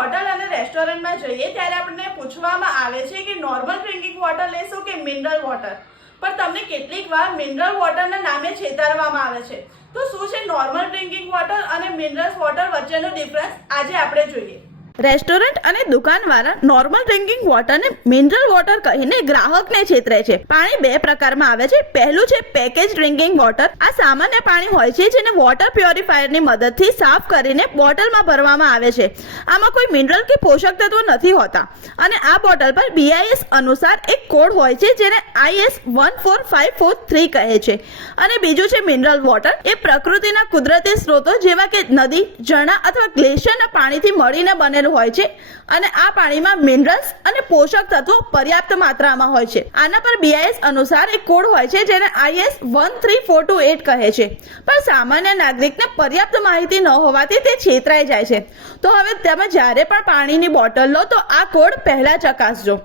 Hotel અને રેસ્ટોરન્ટમાં જઈએ ત્યારે આપણને પૂછવામાં આવે છે કે નોર્મલ ડ્રિંકિંગ વોટર લેશો કે મિનરલ વોટર પણ તમને કેટલીક વાર મિનરલ વોટરના નામે છેતરવામાં આવે છે. તો શું છે નોર્મલ ડ્રિંકિંગ વોટર અને મિનરલ વોટર વચ્ચેનો ડિફરન્સ આજે આપણે જોઈએ. રેસ્ટોરન્ટ અને દુકાનવાળા નોર્મલ ડ્રિંકિંગ વોટરને મિનરલ વોટર કહીને ગ્રાહકને છેતરે છે. પાણી બે પ્રકારમાં આવે છે. પહેલું છે પેકેજ ડ્રિંકિંગ વોટર આ સામાન્ય પાણી હોય છે જેને વોટર પ્યોરિફાયરની મદદથી સાફ કરીને બોટલમાં ભરવામાં આવે છે. આમાં કોઈ મિનરલ કે પોષક તત્વો નથી હોતા. અને આ બોટલ પર બીઆઈએસ અનુસાર એક કોડ હોય છે જેને IS one four five four three કહે છે. અને બીજું છે મિનરલ વોટર એ પ્રકૃતિના કુદરતી સ્ત્રોતો જેવા કે નદી, ઝરણા અથવા ગ્લેશિયરના પાણીથી મળીને બનેલું હોય છે અને આ પાણીમાં મિનરલ્સ અને પોષક તત્વો પર્યાપ્ત માત્રામાં હોય છે. આના પર બીઆઈએસ અનુસાર એક કોડ હોય છે જેને IS one three four two eight કહે છે. પણ સામાન્ય નાગરિકને પર્યાપ્ત માહિતી ન હોવાથી તે છેતરાઈ જાય છે. તો હવે તમે જ્યારે પણ પાણીની બોટલ લો તો આ કોડ પહેલાં ચકાસજો.